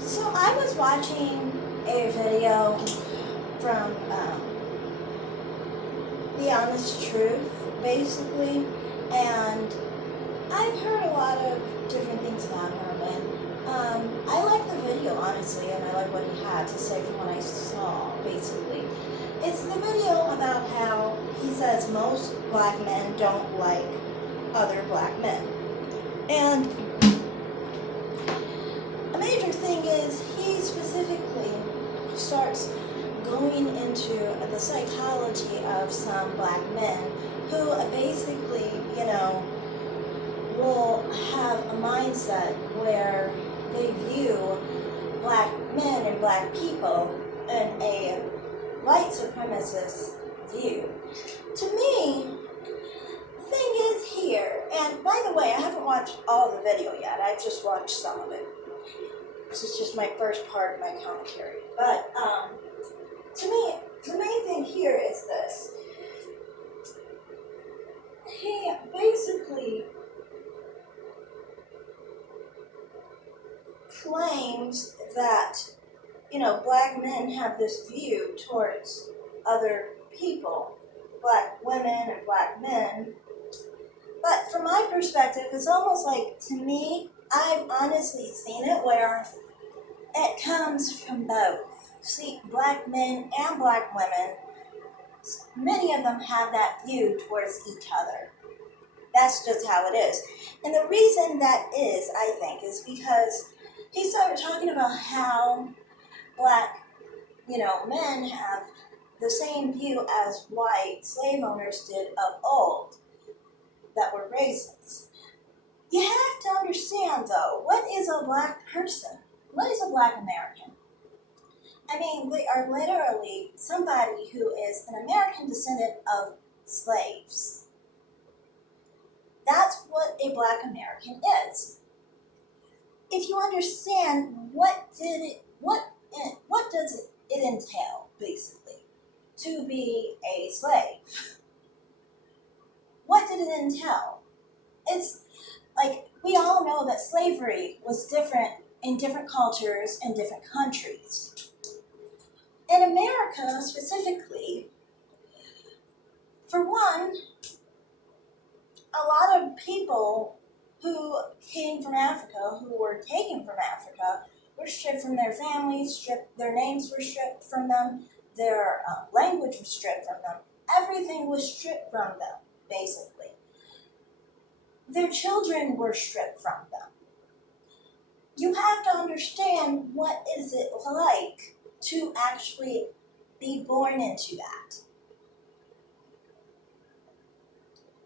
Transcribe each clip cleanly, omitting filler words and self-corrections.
So I was watching a video from The Honest Truth, basically, and I've heard a lot of different things about him, and I like the video, honestly, and I like what he had to say from what I saw, basically. It's the video about how he says most black men don't like other black men. And a major thing is he specifically starts going into the psychology of some black men who basically, will have a mindset where they view black men and black people in a white supremacist view. To me, the thing is here, and by the way, I haven't watched all the video yet, I've just watched some of it. This is just my first part of my commentary. But to me, the main thing here is this. He basically claims that, black men have this view towards other people, black women and black men. But from my perspective, it's almost like, to me, I've honestly seen it where it comes from both. See, black men and black women, many of them have that view towards each other. That's just how it is. And the reason that is, I think, is because he started talking about how black, men have the same view as white slave owners did of old, that were racist. You have to understand, though, what is a black person? What is a black American? I mean, they are literally somebody who is an American descendant of slaves. That's what a black American is. If you understand what does it entail, basically, to be a slave? What did it entail? It's like, we all know that slavery was different in different cultures and different countries. In America, specifically, for one, a lot of people who came from Africa, who were taken from Africa, were stripped from their families, their names were stripped from them, their language was stripped from them. Everything was stripped from them, basically. Their children were stripped from them. You have to understand, what is it like to actually be born into that.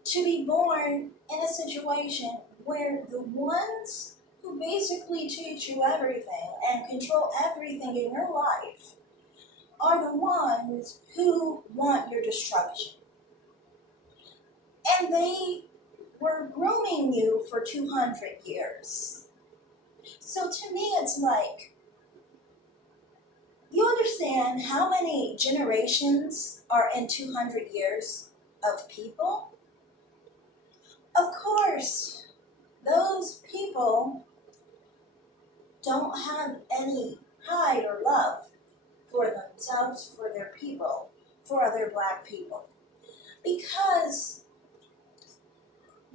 To be born in a situation where the ones who basically teach you everything and control everything in your life are the ones who want your destruction. And they were grooming you for 200 years. So to me, it's like, you understand how many generations are in 200 years of people? Of course, those people don't have any pride or love for themselves, for their people, for other black people. Because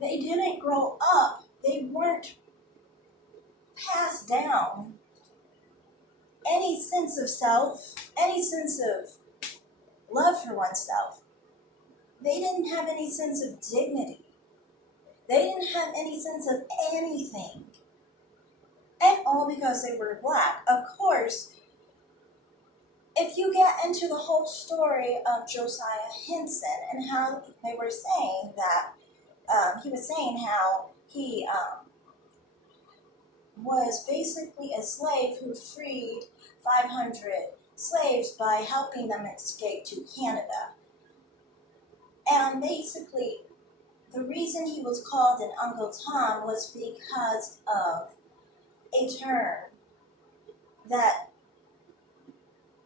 they didn't grow up, they weren't passed down any sense of self, any sense of love for oneself. They didn't have any sense of dignity. They didn't have any sense of anything. And all because they were black. Of course, if you get into the whole story of Josiah Henson and how they were saying that, he was saying how he was basically a slave who freed 500 slaves by helping them escape to Canada. And basically, the reason he was called an Uncle Tom was because of a term that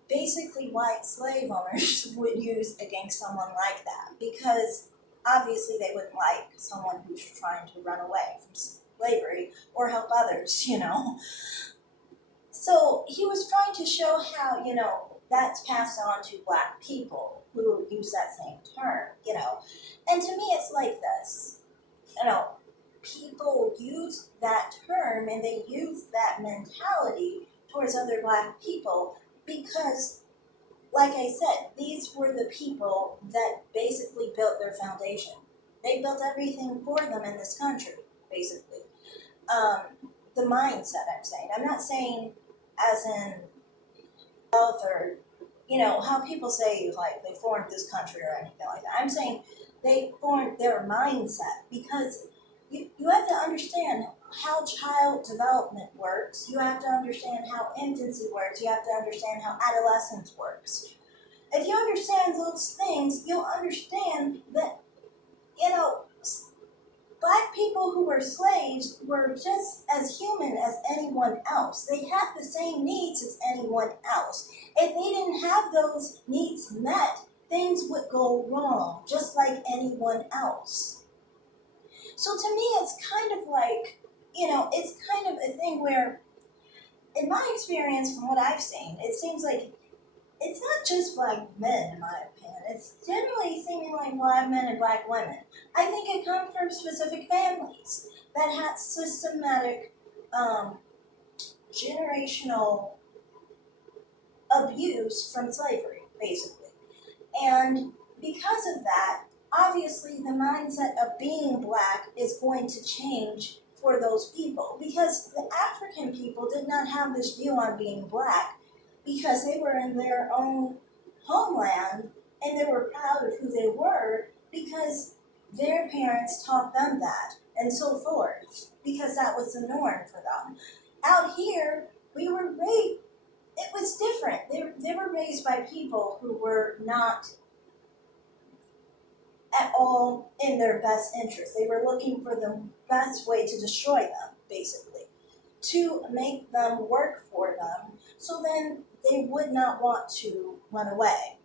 basically white slave owners would use against someone like that, because obviously they wouldn't like someone who's trying to run away from slavery or help others, So So he was trying to show how, that's passed on to black people who use that same term. And to me, it's like this. You know, people use that term and they use that mentality towards other black people because, like I said, these were the people that basically built their foundation. They built everything for them in this country, basically. Um, the mindset, I'm saying. I'm not saying as in wealth or, how people say, like, they formed this country or anything like that. I'm saying they formed their mindset because you have to understand how child development works. You have to understand how infancy works. You have to understand how adolescence works. If you understand those things, you'll understand that, black people who were slaves were just as human as anyone else. They had the same needs as anyone else. If they didn't have those needs met, things would go wrong, just like anyone else. So to me, it's kind of like, it's kind of a thing where, in my experience, from what I've seen, it seems like it's not just black men, in my opinion. It's generally seeming like black men and black women. I think it comes from specific families that had systematic, generational abuse from slavery, basically. And because of that, obviously the mindset of being black is going to change for those people because the African people did not have this view on being black because they were in their own homeland and they were proud of who they were because their parents taught them that and so forth because that was the norm for them. Out here, we were raised, it was different. They were raised by people who were not at all in their best interest. They were looking for the best way to destroy them, basically, to make them work for them so then they would not want to run away.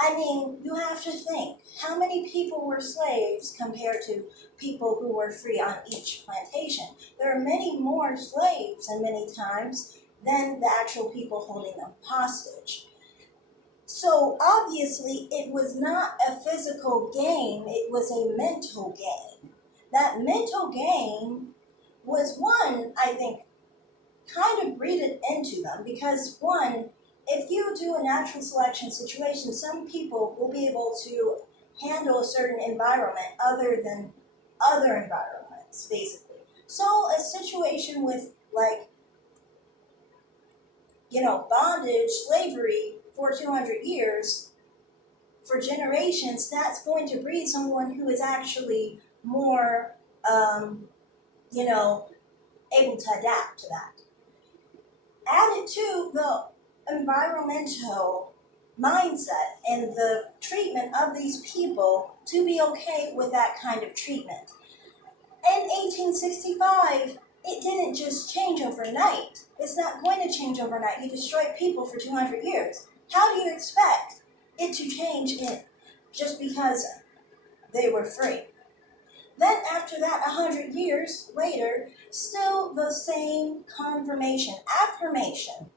I mean, you have to think, how many people were slaves compared to people who were free on each plantation? There are many more slaves, and many times, than the actual people holding them hostage. So obviously, it was not a physical game, it was a mental game. That mental game was one, I think, kind of breeded into them because one, if you do a natural selection situation, some people will be able to handle a certain environment other than other environments, basically. So a situation with like, bondage, slavery for 200 years, for generations, that's going to breed someone who is actually more, you know, able to adapt to that. Added to the environmental mindset and the treatment of these people to be okay with that kind of treatment. In 1865, it didn't just change overnight. It's not going to change overnight. You destroyed people for 200 years. How do you expect it to change it just because they were free? Then after that, 100 years later, still the same affirmation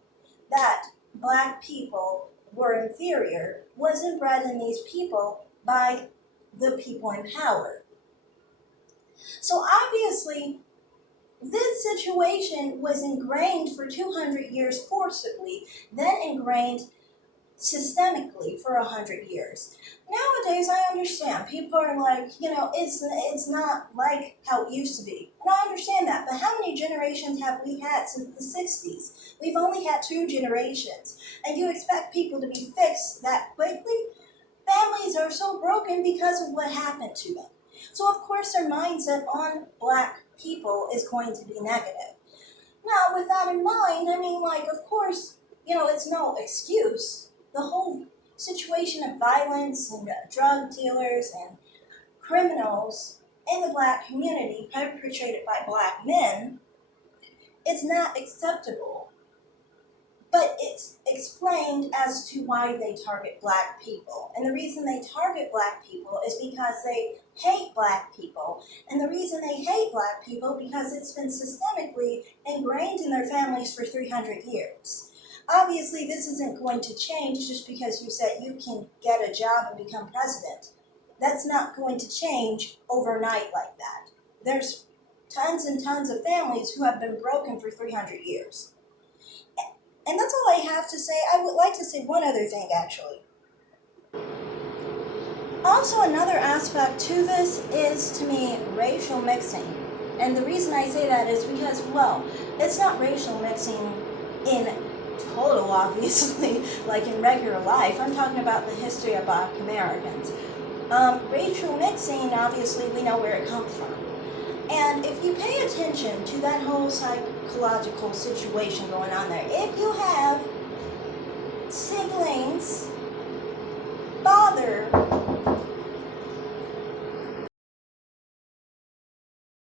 that black people were inferior was inbred in these people by the people in power. So obviously, this situation was ingrained for 200 years forcibly, then ingrained systemically for 100 years. Nowadays, I understand. People are like, it's not like how it used to be. And I understand that. But how many generations have we had since the 60s? We've only had 2 generations. And you expect people to be fixed that quickly? Families are so broken because of what happened to them. So, of course, their mindset on black people is going to be negative. Now, with that in mind, of course, it's no excuse. The whole situation of violence and drug dealers and criminals in the black community perpetrated by black men is not acceptable. But it's explained as to why they target black people. And the reason they target black people is because they hate black people. And the reason they hate black people because it's been systemically ingrained in their families for 300 years. Obviously, this isn't going to change just because you said you can get a job and become president. That's not going to change overnight like that. There's tons and tons of families who have been broken for 300 years. And that's all I have to say. I would like to say one other thing, actually. Also, another aspect to this is, to me, racial mixing. And the reason I say that is because, well, it's not racial mixing in total, obviously, like in regular life. I'm talking about the history of Black Americans. Racial mixing, obviously, we know where it comes from. And if you pay attention to that whole psychological situation going on there, if you have siblings, father,